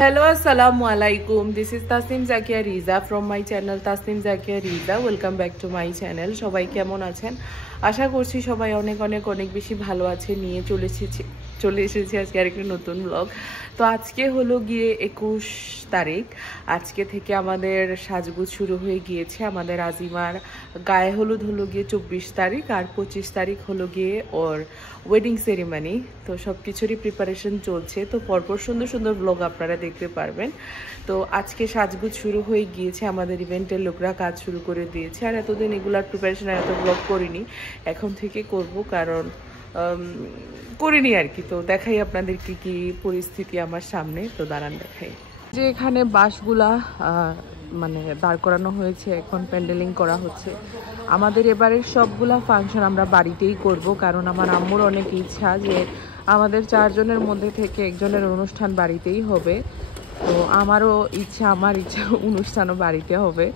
Hello, assalamu alaikum. This is Tasnim Zakia Riza from my channel Tasnim Zakia Riza. Welcome back to my channel. সবাই কেমন আছেন? আশা করছি সবাই অনেক অনেক অনেক বেশি ভালো আছে। নিয়ে চলে এসেছি আজকে আরেকটা নতুন ব্লগ। তো আজকে হলো গিয়ে 21 তারিখ। আজকে থেকে আমাদের সাজগোজ শুরু হয়ে গিয়েছে। আমাদের আজিমার গায়ে হলুদ হলো গিয়ে 24 তারিখ আর 25 তারিখ হলো গিয়ে ওর ওয়েডিং সেরিমনি। তো সব কিছুরই প্রিপারেশন চলছে। তো পরপর সুন্দর সুন্দর ব্লগ আপনারা দেখতে পারবেন। তো আজকে সাজগোজ শুরু হয়ে গিয়েছে, আমাদের ইভেন্টের লোকরা কাজ শুরু করে দিয়েছে। আর এতদিন এগুলার প্রিপারেশন আর এত ব্লগ করিনি, এখন থেকে করব, কারণ করিনি আর কি। তো দেখাই আপনাদের কি কি পরিস্থিতি আমার সামনে। তো দাঁড়ান দেখাই যে এখানে বাঁশগুলা মানে দাঁড় করানো হয়েছে, এখন প্যান্ডেলিং করা হচ্ছে। আমাদের এবারের সবগুলা ফাংশন আমরা বাড়িতেই করব, কারণ আমার আম্মুর অনেক ইচ্ছা যে আমাদের চারজনের মধ্যে থেকে একজনের অনুষ্ঠান বাড়িতেই হবে। তো আমার ইচ্ছা অনুষ্ঠানও বাড়িতে হবে,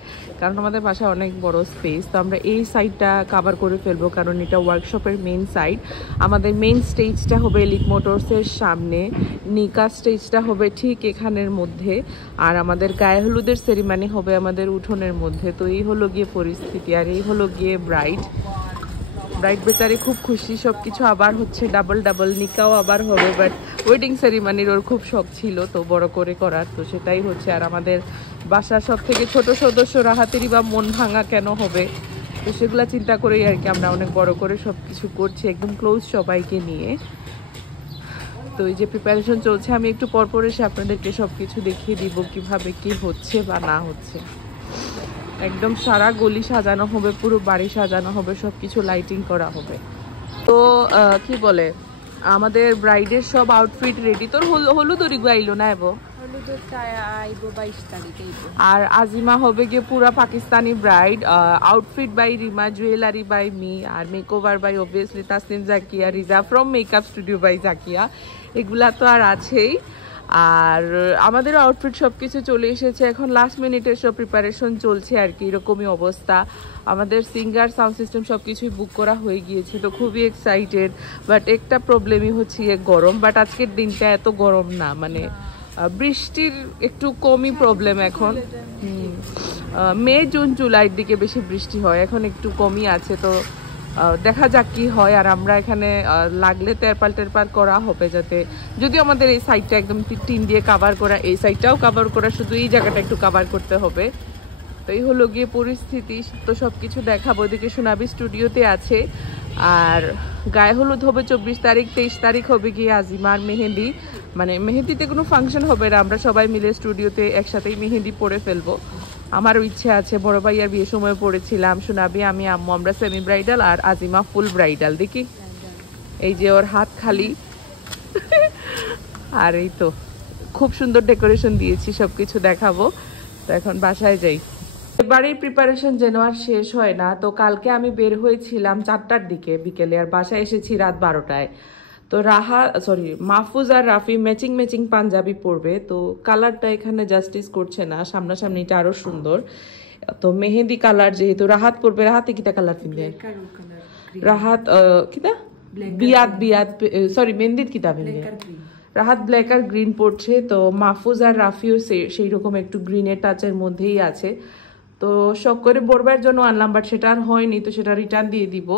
কারণ আমাদের বাসায় অনেক বড় স্পেস। তো আমরা এই সাইডটা কভার করে ফেলবো, কারণ এটা ওয়ার্কশপের মেইন সাইড। আমাদের মেইন স্টেজটা হবে এলিট মোটরসের সামনে, নিকা স্টেজটা হবে ঠিক এখানের মধ্যে, আর আমাদের গায়ে হলুদের সেরিমানি হবে আমাদের উঠোনের মধ্যে। তো এই হলো গিয়ে পরিস্থিতি, আর এই হলো গিয়ে ব্রাইড বেচারি খুব খুশি। সব কিছু আবার হচ্ছে ডাবল নিকাও আবার হবে, বাট ওয়েডিং সেরিমানির ওর খুব শখ ছিল তো বড় করে করার, তো সেটাই হচ্ছে। আর আমাদের বাসার সব থেকে ছোট সদস্য রাহাতেরই বা মন ভাঙা কেন হবে, তো সেগুলো চিন্তা করেই আর কি আমরা অনেক বড় করে সব কিছু করছি, একদম ক্লোজ সবাইকে নিয়ে। তো এই যে প্রিপারেশন চলছে, আমি একটু পরপর এসে আপনাদেরকে সব কিছু দেখিয়ে দিব কিভাবে কি হচ্ছে বা না হচ্ছে। একদম সারা গলি সাজানো হবে, পুরো বাড়ি সাজানো হবে, সব কিছু লাইটিং করা হবে। তো কি বলে, আমাদের ব্রাইডের সব আউটফিট রেডি। তোর হলুদ আইলো না এবো, আর আজিমা হবে গিয়ে পুরা Pakistani bride. Outfit by Rima, jewellery by me, আর makeover by obviously Tasnim Zakia Riza from makeup studio by Zakia. এগুলা তো আর আছেই। আর আমাদের আউটফিট সব কিছু চলে এসেছে, এখন লাস্ট মিনিটের সব প্রিপারেশন চলছে আর কি, এরকমই অবস্থা। আমাদের সিঙ্গার, সাউন্ড সিস্টেম সব কিছুই বুক করা হয়ে গিয়েছে, তো খুবই এক্সাইটেড। বাট একটা প্রবলেমই হচ্ছে গরম, বাট আজকের দিনটা এত গরম না, মানে বৃষ্টির একটু কমই প্রবলেম এখন। মে জুন জুলাইয়ের দিকে বেশি বৃষ্টি হয়, এখন একটু কমই আছে। তো দেখা যাক কি হয়। আর আমরা এখানে লাগলে তেরপাল করা হবে, যাতে যদিও আমাদের এই সাইডটা একদম টিন দিয়ে কাভার করা, এই সাইডটাও কাভার করা, শুধু এই জায়গাটা একটু কাভার করতে হবে। তো এই হলো গিয়ে পরিস্থিতি। তো সব কিছু দেখাবো। ওদিকে সোনাবি স্টুডিওতে আছে, আর গায়ে হলুদ হবে 24 তারিখ। 23 তারিখ হবে গিয়ে আজিমার মেহেন্দি, মানে মেহেন্দিতে কোনো ফাংশন হবে না, আমরা সবাই মিলে স্টুডিওতে একসাথেই মেহেন্দি পরে ফেলবো। আমারও ইচ্ছে আছে, বড় ভাইয়ার বিয়ের সময় পড়েছিলাম, সোনাবি, আমি, আম্মু, আমরা সেমি ব্রাইডাল, আর আজিমা ফুল ব্রাইডাল। দেখি এই যে ওর হাত খালি আর এই তো খুব সুন্দর ডেকোরেশন দিয়েছি, সবকিছু দেখাবো। তো এখন বাসায় যাই। এবারেই প্রিপারেশন যেন আর শেষ হয় না। তো কালকে আমি বের হয়েছিলাম 4টার দিকে বিকেলে, আর বাসায় এসেছি রাত 12টায়। তো মাহফুজ আর রাফি ম্যাচিং পাঞ্জাবি পরবে, তো কালারটা এখানে জাস্টিস করছে না, সামনাসামনিটা আরো সুন্দর। তো মেহেদি কালার যেহেতু রাহাত পরবে, রাহাতে কিটা কালার কিনবে, রাহাত কিটা মেহেন্দির কিতা কিনবে, রাহাত ব্ল্যাক আর গ্রিন পড়ছে। তো মাহফুজ আর রাফিও সেই রকম একটু গ্রিনের টাচের মধ্যেই আছে। তো শখ করে বরবার জন্য আনলাম, বাট সেটা আর হয়নি, তো সেটা রিটার্ন দিয়ে দিব।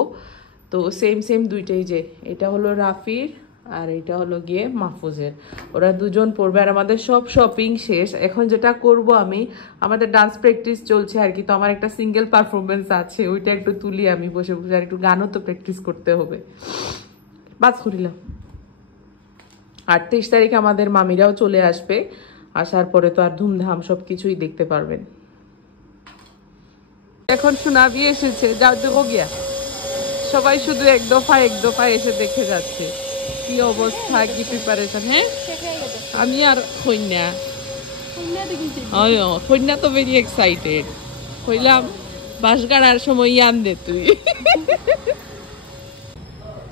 তো সেম দুইটাই, যে এটা হলো রাফির আর এটা হলো গিয়ে মাহফুজের, ওরা দুজন পড়বে। আর আমাদের সব শপিং শেষ। এখন যেটা করব আমি, আমাদের ডান্স প্র্যাকটিস চলছে আর কি। তো আমার একটা সিঙ্গেল পারফরমেন্স আছে, ওইটা একটু তুলি আমি বসে বসে, আর একটু গানও তো প্র্যাকটিস করতে হবে। বাস করিলাম। 28 তারিখে আমাদের মামিরাও চলে আসবে, আসার পরে তো আর ধুমধাম সব কিছুই দেখতে পারবেন। এখন সোনাবি এসেছে, যাও দেখো গিয়া, সবাই শুধু এক দফা এসে দেখে যাচ্ছে কি অবস্থা, কি প্রিপারেশন। হ্যাঁ, আমি আর কন্যা তো ভেরি এক্সাইটেড হইলাম। বাস গাড়ার সময় আন দে তুই।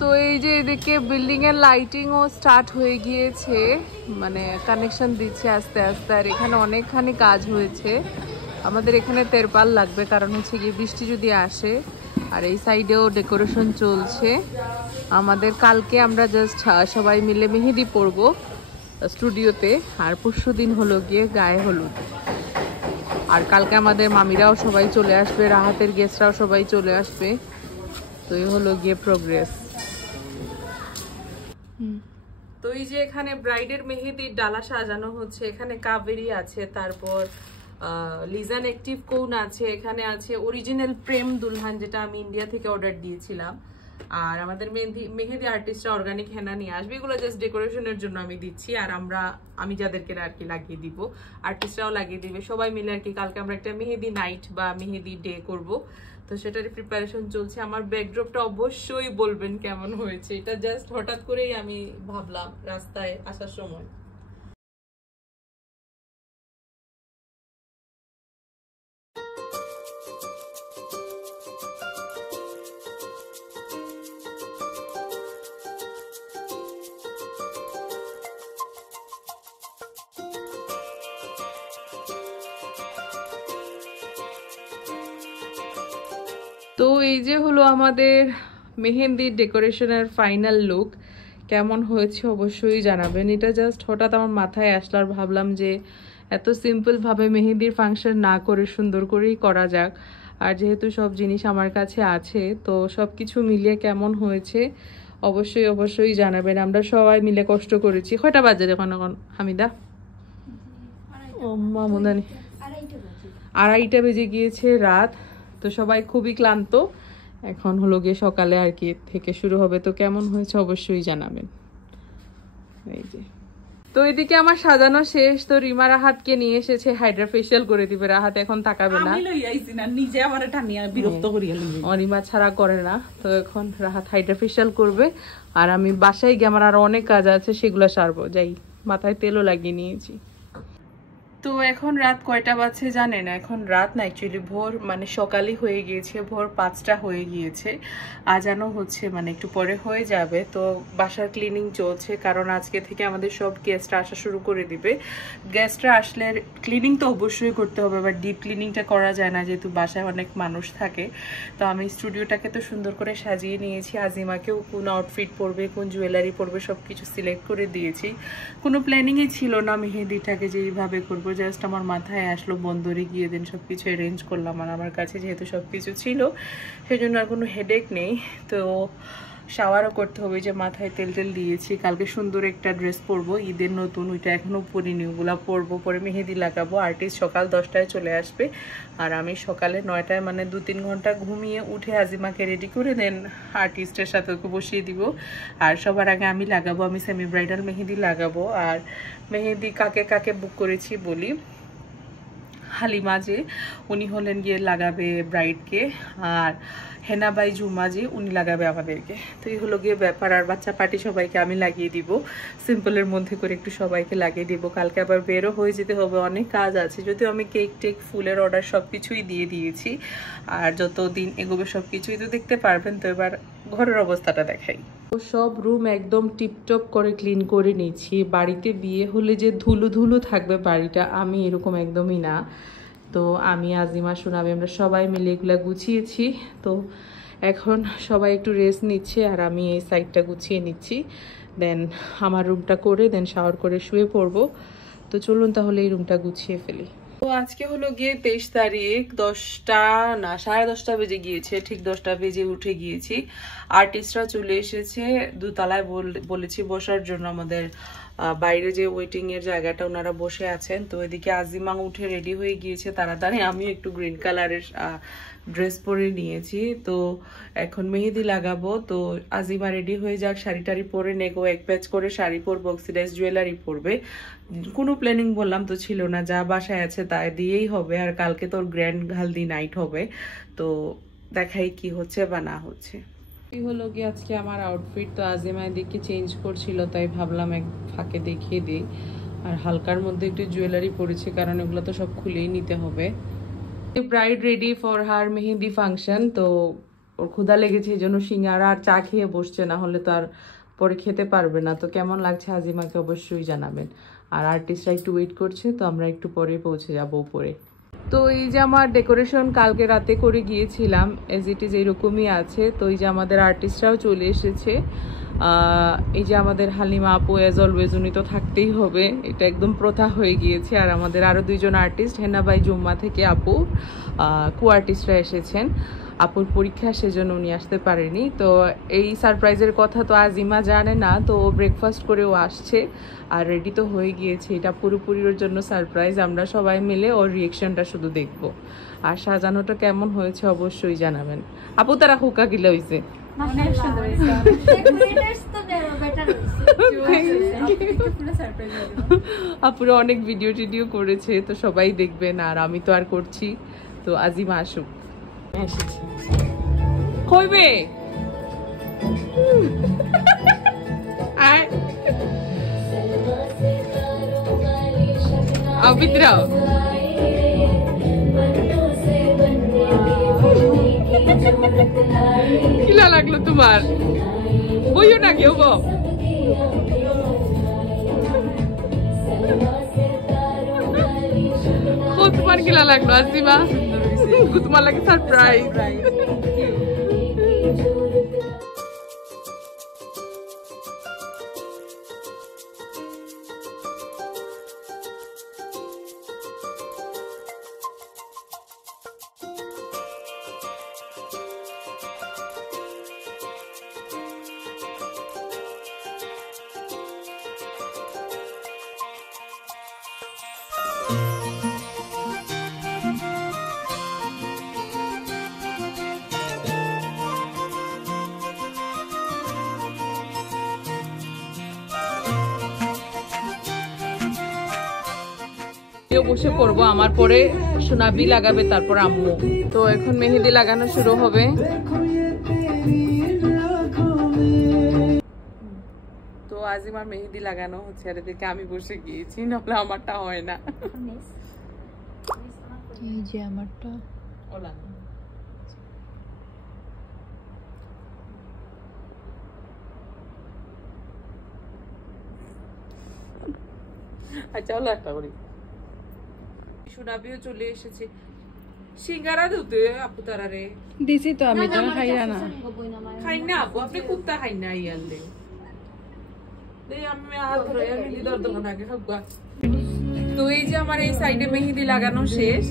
তো এই যে এদিকে বিল্ডিং এর লাইটিংও স্টার্ট হয়ে গিয়েছে, মানে কানেকশন দিচ্ছে আস্তে আস্তে। আর এখানে অনেকখানি কাজ হয়েছে। আমাদের এখানে তেরপাল লাগবে, কারণ হচ্ছে গিয়ে বৃষ্টি যদি আসে। আর এই সাইডেও ডেকোরেশন চলছে আমাদের। কালকে আমরা জাস্ট সবাই মিলে মেহেদি পরবো, স্টুডিওতে, আর পরশুদিন হলো গিয়ে গায়ে হলুদ। আর কালকে আমাদের মামিরাও সবাই চলে আসবে, রাহাতের গেস্টরাও সবাই চলে আসবে। তো এই হলো গিয়ে প্রোগ্রেস। তো এই যে এখানে ব্রাইডের মেহেদির ডালা সাজানো হচ্ছে, এখানে কাবেরি আছে, তারপর লিজান অ্যাক্টিভ কোন আছে, এখানে আছে অরিজিনাল প্রেম দুলহান যেটা আমি ইন্ডিয়া থেকে অর্ডার দিয়েছিলাম। আর আমাদের মেহেদি আর্টিস্টরা অর্গানিক হেনা নিয়ে আসবে, এগুলো জাস্ট ডেকোরেশনের জন্য আমি দিচ্ছি। আর আমি যাদেরকে আর কি লাগিয়ে দিব, আর্টিস্টরাও লাগিয়ে দিবে, সবাই মিলে আর কি। কালকে আমরা একটা মেহেদি নাইট বা মেহেদি ডে করব, তো সেটার প্রিপারেশন চলছে। আমার ব্যাকড্রপটা অবশ্যই বলবেন কেমন হয়েছে, এটা জাস্ট হঠাৎ করেই আমি ভাবলাম রাস্তায় আসার সময়। তো এই যে হলো আমাদের মেহেন্দির ডেকোরেশনের ফাইনাল লুক। কেমন হয়েছে অবশ্যই জানাবেন। এটা জাস্ট হঠাৎ আমার মাথায় আসলো, আর ভাবলাম যে এত সিম্পলভাবে মেহেন্দির ফাংশন না করে সুন্দর করেই করা যাক। আর যেহেতু সব জিনিস আমার কাছে আছে, তো সব কিছু মিলিয়ে কেমন হয়েছে অবশ্যই জানাবেন। আমরা সবাই মিলে কষ্ট করেছি। কয়টা বাজে দেখুন এখন হামিদা? ও মামুদানি, 2:30 বেজে গিয়েছে রাত। তো সবাই খুবই ক্লান্ত, এখন হলো গিয়ে সকালে আর কি থেকে শুরু হবে। তো কেমন হয়েছে অবশ্যই জানাবেন। এই যে, তো এদিকে আমার সাজানো শেষ। তো রিমা রাহাতকে নিয়ে এসেছে, হাইড্রা ফেশিয়াল করে দিবে। রাহাত এখন তাকাবে না, রিমা ছাড়া করে না। তো এখন রাহাত হাইড্রা ফেশিয়াল করবে, আর আমি বাসায় গিয়ে আমার আরো অনেক কাজ আছে, সেগুলো সারবো। যাই, মাথায় তেলও লাগিয়ে নিয়েছি। তো এখন রাত কয়টা বাজছে জানেন? এখন রাত না, অ্যাকচুয়ালি ভোর, মানে সকালই হয়ে গিয়েছে, ভোর 5টা হয়ে গিয়েছে। আজানও হচ্ছে, মানে একটু পরে হয়ে যাবে। তো বাসার ক্লিনিং চলছে, কারণ আজকে থেকে আমাদের সব গেস্টরা আসা শুরু করে দিবে। গেস্টরা আসলে ক্লিনিং তো অবশ্যই করতে হবে, বাট ডিপ ক্লিনিংটা করা যায় না যেহেতু বাসায় অনেক মানুষ থাকে। তো আমি স্টুডিওটাকে তো সুন্দর করে সাজিয়ে নিয়েছি। আজিমাকেও কোন আউটফিট পরবে, কোন জুয়েলারি পরবে, সব কিছু সিলেক্ট করে দিয়েছি। কোনো প্ল্যানিংই ছিল না মেহেদিটাকে যে এইভাবে করবো, জাস্ট আমার মাথায় আসলো, বন্দরে গিয়ে দেন সবকিছু অ্যারেঞ্জ করলাম। আর আমার কাছে যেহেতু সবকিছু ছিল, সেজন্য আর কোনো হেডেক নেই। তো শাওয়ারও করতে হবে, যে মাথায় তেল দিয়েছি। কালকে সুন্দর একটা ড্রেস পরবো, ঈদের নতুন, ওইটা এখনো পরিনি, ওগুলা পরবো, পরে মেহেদি লাগাবো। আর্টিস্ট সকাল 10টায় চলে আসবে, আর আমি সকালে 9টায়, মানে 2-3 ঘন্টা ঘুমিয়ে উঠে আজিমাকে রেডি করে দেন আর্টিস্টের সাথে ওকে বসিয়ে দিব। আর সবার আগে আমি লাগাবো, আমি সেমি ব্রাইডাল মেহেদি লাগাবো। আর মেহেদি কাকে কাকে বুক করেছি বলি। হালিমা যে, উনি হলেন গিয়ে লাগাবে ব্রাইডকে, আর হেনাবাই জুমা যে, উনি লাগাবে আমাদেরকে। তো এই হলো গিয়ে ব্যাপার। আর বাচ্চা পার্টি সবাইকে আমি লাগিয়ে দিব, সিম্পলের মধ্যে করে একটু সবাইকে লাগিয়ে দিব। কালকে আবার বেরো হয়ে যেতে হবে, অনেক কাজ আছে। যদিও আমি কেক টেক, ফুলের অর্ডার সব কিছুই দিয়ে দিয়েছি, আর যত দিন এগোবে সব কিছুই তো দেখতে পারবেন। তো এবার ঘরের অবস্থাটা দেখাই। সব রুম একদম টিপটপ করে ক্লিন করে নিয়েছি। বাড়িতে বিয়ে হলে যে ধুলো ধুলো থাকবে বাড়িটা, আমি এরকম একদমই না। তো আমি, আজিমা, সোনাবি, আমরা সবাই মিলে এগুলো গুছিয়েছি। তো এখন সবাই একটু রেস্ট নিচ্ছে, আর আমি এই সাইডটা গুছিয়ে নিচ্ছি। দেন আমার রুমটা করে দেন শাওয়ার করে শুয়ে পড়বো। তো চলুন তাহলে এই রুমটা গুছিয়ে ফেলি। তো আজকে হলো গিয়ে 23 তারিখ, 10টা না 10:30 বেজে গিয়েছে, ঠিক 10টা বেজে উঠে গিয়েছি। আর্টিস্টরা চলে এসেছে, দোতলায় বলেছি বসার জন্য। আমাদের বাইরে যে ওয়েটিং এর জায়গাটা, ওনারা বসে আছেন। তো এদিকে আজিমা উঠে রেডি হয়ে গিয়েছে তাড়াতাড়ি। আমি একটু গ্রিন কালারের ড্রেস পরে নিয়েছি। তো এখন মেহেদি লাগাবো। তো আজিমা রেডি হয়ে যাক, শাড়ি টাড়ি পরে নেগো, এক প্যাচ করে শাড়ি পরবো, অক্সিডাইজ জুয়েলারি পরবে। কোনো প্ল্যানিং বললাম তো ছিল না, যা বাসায় আছে তাই দিয়েই হবে। আর কালকে তোর গ্র্যান্ড হালদি নাইট হবে, তো দেখাই কি হচ্ছে বা না হচ্ছে। এই হলো কি আজকে আমার আউটফিট। তো আজিমা এদিকে চেঞ্জ করছিল, তাই ভাবলাম এক ফাঁকে দেখিয়ে দিই। আর হালকার মধ্যে একটু জুয়েলারি পরেছি, কারণ এগুলো তো সব খুলেই নিতে হবে। Bride ready for her mehndi function. তো ওর ক্ষুধা লেগেছে, এই জন্য সিঙ্গারা আর চা খেয়ে বসছে, না হলে তো আর পরে খেতে পারবে না। তো কেমন লাগছে আজিমাকে অবশ্যই জানাবেন। আর আর্টিস্টরা একটু ওয়েট করছে, তো আমরা একটু পরে পৌঁছে যাবো উপরে। তো এই যে আমার ডেকোরেশন কালকে রাতে করে গিয়েছিলাম, এজ ইট ইজ এরকমই আছে। তো এই যে আমাদের আর্টিস্টরাও চলে এসেছে, এই যে আমাদের হালিমা আপু এজ অলওয়েজ উনি তো থাকতেই হবে, এটা একদম প্রথা হয়ে গিয়েছে। আর আমাদের আরও দুইজন আর্টিস্ট, হেনা বাই জুম্মা থেকে আপু কো আর্টিস্টরা এসেছেন। আপুর পরীক্ষা সেজন্য উনি আসতে পারেনি। তো এই সারপ্রাইজের কথা তো আজিমা জানে না, তো ও ব্রেকফাস্ট করে ও আসছে আর রেডি তো হয়ে গিয়েছে। এটা পুরোপুরি ওর জন্য সারপ্রাইজ, আমরা সবাই মিলে ওর রিয়েকশনটা শুধু দেখব। আর সাজানোটা কেমন হয়েছে অবশ্যই জানাবেন। আপু তারা হুকা গিলা হয়েছে, আপুরা অনেক ভিডিও টিডিও করেছে, তো সবাই দেখবেন। আর আমি তো আর করছি, তো আজিমা আসুক। কইবে ভিতরাও কিলা লাগলো তোমার? বইও না কেউ গো, তোমার কিলা লাগলো আজিমা? তোমার লাগে সারপ্রাইজ। বসে পড়বো, আমার পরে সোনাবি লাগাবে, তারপর আম্মু। তো এখন মেহেদি লাগানো শুরু হবে। তো আজিমার মেহেদি লাগানো হচ্ছে, আর এদিকে আমি বসে গিয়েছি, নাহলে আমারটা হয় না। এই যে আমারটা ওলা আচ্ছা, ওলা একটা করি। সোনাবিও চলে এসেছে, সিঙ্গারা দিতে আপু তারা রে দিছি তো, আমি তো খাই না। খাই না আপু, আপনি কুত্তা খাই না ইয়ালে আমি হাত ধরে মেহেদি দেওয়ার দোকান আগে খাবো। তো এই যে আমার এই সাইডে মেহেদি লাগানো শেষ,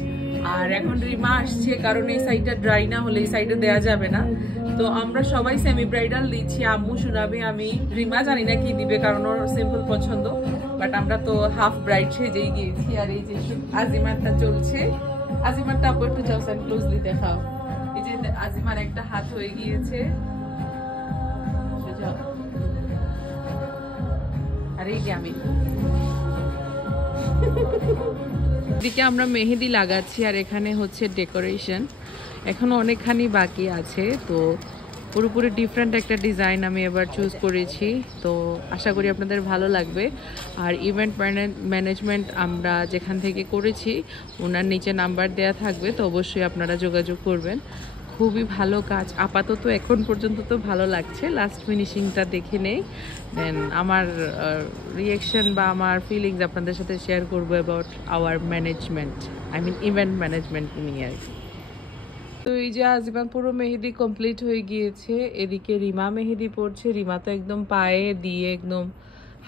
আর এখন রিমা আসছে, কারণ এই সাইডটা ড্রাই না হলে এই সাইডে দেওয়া যাবে না। তো আমরা সবাই সেমি ব্রাইডাল দিচ্ছি, আম্মু, সোনাবি, আমি। রিমা জানি না কি দিবে, কারণ ওর সিম্পল পছন্দ, বাট আমরা তো হাফ ব্রাইড সেজেই গিয়েছি। আর এই যে আজিমারটা চলছে, আজিমারটা আপু একটু যাও সাইড ক্লোজলি দেখাও। এই যে আজিমার একটা হাত হয়ে গিয়েছে, আর এই যে আমি এদিকে আমরা মেহেদি লাগাচ্ছি, আর এখানে হচ্ছে ডেকোরেশন এখনো অনেকখানি বাকি আছে। তো পুরোপুরি ডিফারেন্ট একটা ডিজাইন আমি এবার চুজ করেছি, তো আশা করি আপনাদের ভালো লাগবে। আর ইভেন্ট ম্যানেজমেন্ট আমরা যেখান থেকে করেছি ওনার নিচে নাম্বার দেয়া থাকবে, তো অবশ্যই আপনারা যোগাযোগ করবেন। খুবই ভালো কাজ, আপাতত এখন পর্যন্ত তো ভালো লাগছে। লাস্ট ফিনিশিংটা দেখে নেই, দেন আমার রিয়েকশন বা আমার ফিলিংস আপনাদের সাথে শেয়ার করবো about our management, I mean event management নিয়ে আর কি। তো এই যে আজিমা পুরো মেহেদি কমপ্লিট হয়ে গিয়েছে, এদিকে রিমা মেহেদি পড়ছে। রিমা তো একদম পায়ে দিয়ে একদম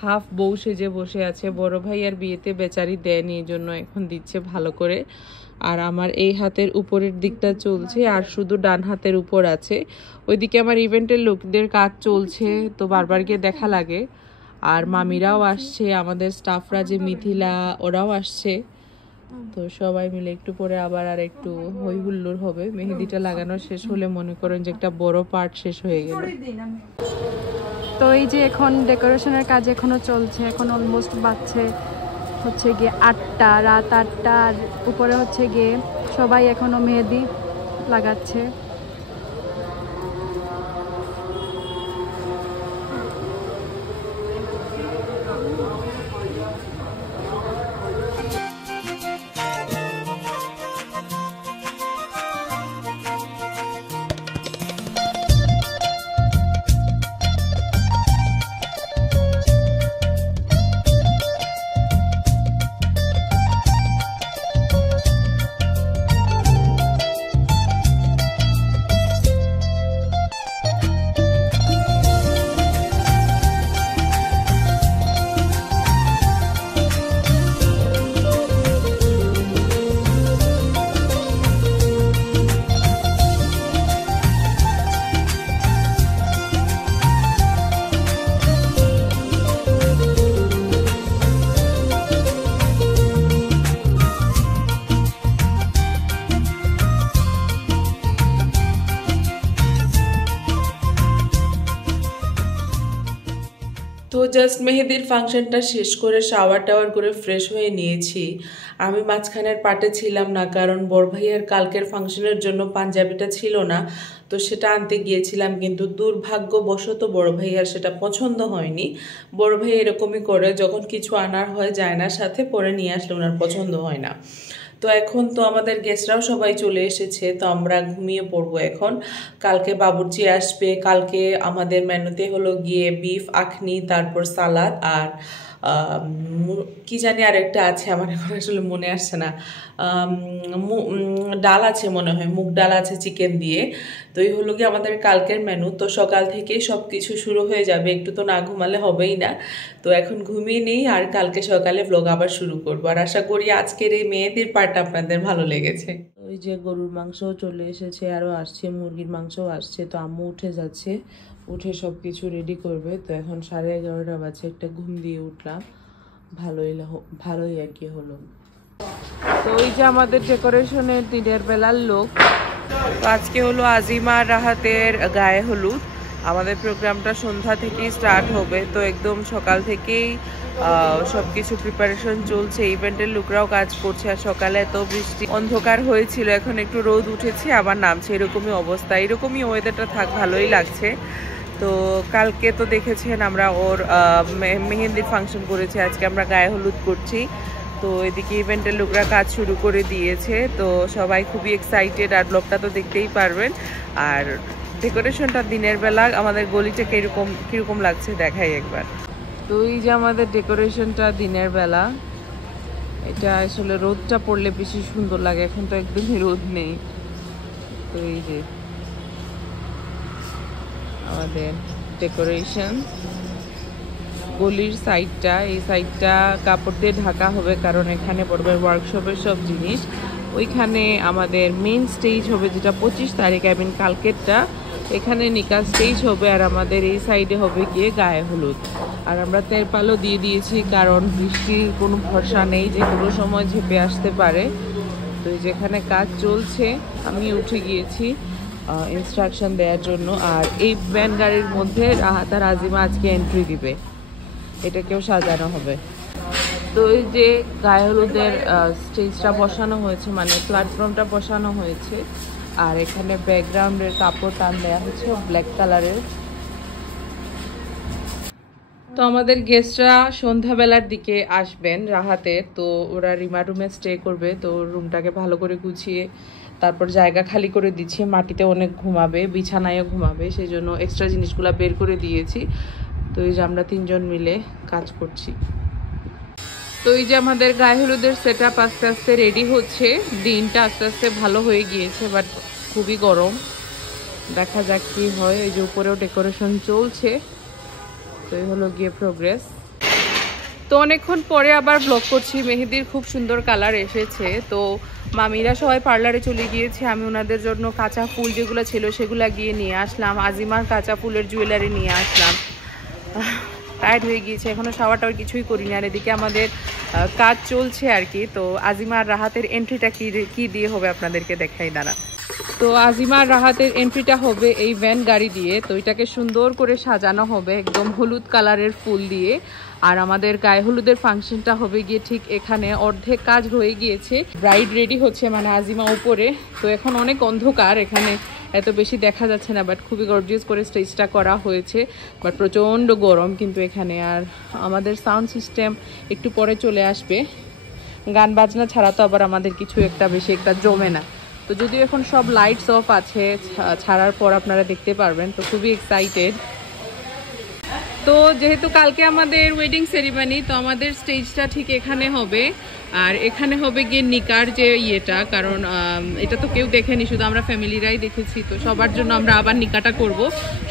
হাফ বউ সেজে বসে আছে, বড় ভাইয়ার বিয়েতে বেচারি দেয়নি, এই জন্য এখন দিচ্ছে ভালো করে। আর আমার এই হাতের উপরের দিকটা চলছে, আর শুধু ডান হাতের উপর আছে। ওইদিকে আমার ইভেন্টের লোকদের কাজ চলছে, তো বারবার গিয়ে দেখা লাগে। আর মামিরাও আসছে, আমাদের স্টাফরা যে মিথিলা, ওরাও আসছে। তো সবাই মিলে একটু পরে আবার আর একটু হই হুল্লোড় হবে। মেহেদিটা লাগানো শেষ হলে মনে করেন যে একটা বড় পার্ট শেষ হয়ে গেল। তো এই যে এখন ডেকোরেশনের কাজ এখনো চলছে, এখন অলমোস্ট বাজছে হচ্ছে গিয়ে 8টা, রাত 8টা। আর উপরে হচ্ছে গিয়ে সবাই এখনো মেহেদি লাগাচ্ছে। জাস্ট মেহেদির ফাংশনটা শেষ করে শাওয়ার টাওয়ার করে ফ্রেশ হয়ে নিয়েছি। আমি মাঝখানের পার্টে ছিলাম না, কারণ বড় ভাইয়ার কালকের ফাংশনের জন্য পাঞ্জাবিটা ছিল না, তো সেটা আনতে গিয়েছিলাম, কিন্তু দুর্ভাগ্যবশত বড় ভাইয়ার সেটা পছন্দ হয়নি। বড় ভাই এরকমই করে, যখন কিছু আনার হয় জায়নার সাথে পরে নিয়ে আসলে ওনার পছন্দ হয় না। তো এখন তো আমাদের গেস্টরাও সবাই চলে এসেছে, তো আমরা ঘুমিয়ে পড়বো এখন। কালকে বাবুর্চি আসবে। কালকে আমাদের মেনুতে হলো গিয়ে বিফ আখনি, তারপর সালাদ, আর কি জানি আরেকটা আছে, আমার এখন আসলে মনে আসছে না। ডাল আছে মনে হয়, মুগ ডাল আছে চিকেন দিয়ে। তো এই হলো গিয়ে আমাদের কালকের মেনু। তো সকাল থেকেই সব কিছু শুরু হয়ে যাবে, একটু তো না ঘুমালে হবেই না। তো এখন ঘুমিয়ে নেই, আর কালকে সকালে ব্লগ আবার শুরু করবো। আর আশা করি আজকের এই মেয়েদের পার্ট আপনাদের ভালো লেগেছে। ওই যে গরুর মাংসও চলে এসেছে, আরও আসছে, মুরগির মাংসও আসছে। তো আম্মু উঠে যাচ্ছে, উঠে সব কিছু রেডি করবে। তো এখন 11:30 বাজে, একটা ঘুম দিয়ে উঠলাম, ভালোই আর কি হলো। তো ওই যে আমাদের ডেকোরেশনের দিনের বেলার লোক। তো আজকে হলো আজিমা রাহাতের গায়ে হলুদ। আমাদের প্রোগ্রামটা সন্ধ্যা থেকেই স্টার্ট হবে, তো একদম সকাল থেকেই সবকিছু প্রিপারেশন চলছে। ইভেন্টের লোকরাও কাজ করছে। আর সকালে এত বৃষ্টি, অন্ধকার হয়েছিল, এখন একটু রোদ উঠেছে আবার নামছে, এরকমই অবস্থা। এরকমই ওয়েদারটা থাক, ভালোই লাগছে। তো কালকে তো দেখেছেন আমরা ওর মেহেন্দির ফাংশন করেছি, আজকে আমরা গায়ে হলুদ করছি। তো এদিকে ইভেন্টের লোকরা কাজ শুরু করে দিয়েছে, তো সবাই খুবই এক্সাইটেড। আর ব্লগটা তো দেখতেই পারবেন। আর ডেকোরেশনটা দিনের বেলা, আমাদের গলিটা কিরকম লাগছে দেখাই একবার। তো এই যে আমাদের ডেকোরেশনটা দিনের বেলা, এটা আসলে রোদটা পড়লে বেশি সুন্দর লাগে, এখন তো একদমই রোদ নেই। তো এই যে আমাদের ডেকোরেশন, গলির সাইডটা, এই সাইডটা কাপড় দিয়ে ঢাকা হবে, কারণ এখানে পড়বে ওয়ার্কশপের সব জিনিস। ওইখানে আমাদের মেন স্টেজ হবে, যেটা 25 তারিখ, আই মিন কালকেরটা, এখানে নিকাহ স্টেজ হবে। আর আমাদের এই সাইডে হবে গিয়ে গায়ে হলুদ। আর আমরা তেরপালও দিয়ে দিয়েছি, কারণ বৃষ্টির কোনো ভরসা নেই, যে কোনো সময় ঝেঁপে আসতে পারে। তো যেখানে কাজ চলছে, আমি উঠে গিয়েছি ইনস্ট্রাকশন দেওয়ার জন্য। আর এই ভ্যান গাড়ির মধ্যে রাহাত আর আজিমা আজকে এন্ট্রি দিবে, এটাকেও সাজানো হবে। তো এই যে গায়ে হলুদের স্টেজটা বসানো হয়েছে, মানে প্ল্যাটফর্মটা বসানো হয়েছে। আর এখানে ব্যাকগ্রাউন্ডের কাপড় টান দেওয়া হচ্ছে ব্ল্যাক কালারের। তো আমাদের গেস্টরা সন্ধ্যাবেলার দিকে আসবেন রাহাতের, তো ওরা রিমা রুমে স্টে করবে। তো রুমটাকে ভালো করে গুছিয়ে তারপর জায়গা খালি করে দিচ্ছি, মাটিতে অনেক ঘুমাবে, বিছানায়ও ঘুমাবে, সেই জন্য এক্সট্রা জিনিসগুলো বের করে দিয়েছি। তো এই যে আমরা 3 জন মিলে কাজ করছি। তো এই যে আমাদের গায়ে হলুদের সেট আপ আস্তে আস্তে রেডি হচ্ছে। দিনটা আস্তে আস্তে ভালো হয়ে গিয়েছে, বাট খুবই গরম, দেখা যাক কি হয়। এই যে উপরেও ডেকোরেশন চলছে। তো এই হলো গিয়ে প্রোগ্রেস। তো অনেকক্ষণ পরে আবার ব্লগ করছি। মেহেদির খুব সুন্দর কালার এসেছে। তো মামিরা সবাই পার্লারে চলে গিয়েছে, আমি ওনাদের জন্য কাঁচা ফুল যেগুলো ছিল সেগুলো গিয়ে নিয়ে আসলাম। আজিমার কাঁচা ফুলের জুয়েলারি নিয়ে আসলাম। টায়ার্ড হয়ে গিয়েছে, এখনো শাওয়ার টাওয়ার কিছুই করিনি। আর এদিকে আমাদের কাজ চলছে আর কি। তো আজিমার রাহাতের এন্ট্রিটা কি দিয়ে হবে আপনাদেরকে দেখাই দাঁড়া। তো আজিমার রাহাতের এন্ট্রিটা হবে এই ভ্যান গাড়ি দিয়ে। তো এটাকে সুন্দর করে সাজানো হবে একদম হলুদ কালারের ফুল দিয়ে। আর আমাদের গায়ে হলুদের ফাংশনটা হবে গিয়ে ঠিক এখানে। অর্ধেক কাজ হয়ে গিয়েছে, ব্রাইড রেডি হচ্ছে, মানে আজিমা উপরে। তো এখন অনেক অন্ধকার, এখানে এত বেশি দেখা যাচ্ছে না, বাট খুবই গর্জিয়াস করে স্টেজটা করা হয়েছে। বাট প্রচণ্ড গরম কিন্তু এখানে। আর আমাদের সাউন্ড সিস্টেম একটু পরে চলে আসবে। গান বাজনা ছাড়া তো আবার আমাদের কিছু একটা বেশি একটা জমে না। তো যদিও এখন সব লাইটস অফ আছে, ছাড়ার পর আপনারা দেখতে পারবেন। তো খুবই এক্সাইটেড। তো যেহেতু কালকে আমাদের ওয়েডিং সেরিমনি, তো আমাদের স্টেজটা ঠিক এখানে হবে। আর এখানে হবে গিয়ে নিকার যে ইয়েটা, কারণ এটা তো কেউ দেখেনি, শুধু আমরা ফ্যামিলিরাই দেখেছি। তো সবার জন্য আমরা আবার নিকাটা করব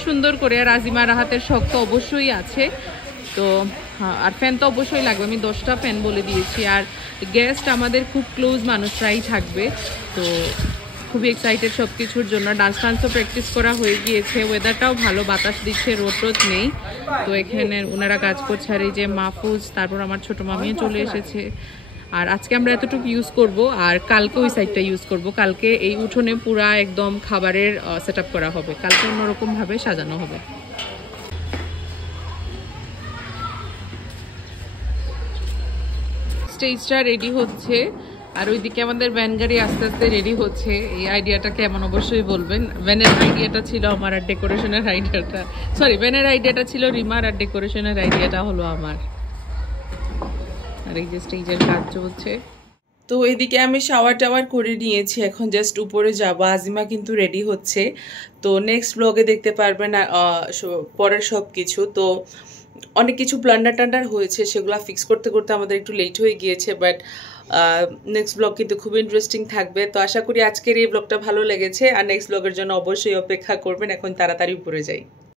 সুন্দর করে। আর আজিমা রাহাতের শখ তো অবশ্যই আছে। তো আর ফ্যান তো অবশ্যই লাগবে, আমি 10টা ফ্যান বলে দিয়েছি। আর গেস্ট আমাদের খুব ক্লোজ মানুষরাই থাকবে। তো খুবই এক্সাইটেড সব কিছুর জন্য। ডান্সও প্র্যাকটিস করা হয়ে গিয়েছে, ওয়েদারটাও ভালো, বাতাস দিচ্ছে, রোদ নেই। তো এখানে ওনারা কাজ করছে। আর এই যে মাহফুজ, তারপর আমার ছোট মামিও চলে এসেছে। আর আজকে আমরা এতটুকু ইউজ করব, আর কালকে ওই সাইডটা ইউজ করব। কালকে এই উঠোনে পুরা একদম খাবারের সেট আপ করা হবে, কালকে অন্যরকমভাবে সাজানো হবে। স্টেজটা রেডি হচ্ছে আর ওইদিকে আমাদের ভ্যান গাড়ি আস্তে আস্তে রেডি হচ্ছে। এই আইডিয়াটা কেমন অবশ্যই বলবেন। ভ্যানের আইডিয়াটা ছিল আমার আর ডেকোরেশনের আইডিয়াটা, সরি ভ্যানের আইডিয়াটা ছিল রিমার আর ডেকোরেশনের আইডিয়াটা হলো আমার। আর এই যে স্টেজের কাজ চলছে। তো এদিকে আমি শাওয়ার টাওয়ার করে নিয়েছি, এখন জাস্ট উপরে যাবো। আজিমা কিন্তু রেডি হচ্ছে, তো নেক্সট ব্লগে দেখতে পারবেন পরের সব কিছু। তো অনেক কিছু ব্লান্ডার টান্ডার হয়েছে, সেগুলো ফিক্স করতে করতে আমাদের একটু লেট হয়ে গিয়েছে, বাট নেক্সট ব্লগ কিন্তু খুব ইন্টারেস্টিং থাকবে। তো আশা করি আজকের এই ব্লগটা ভালো লেগেছে, আর নেক্সট ব্লগের জন্য অবশ্যই অপেক্ষা করবেন। এখন তাড়াতাড়ি উপরে যাই।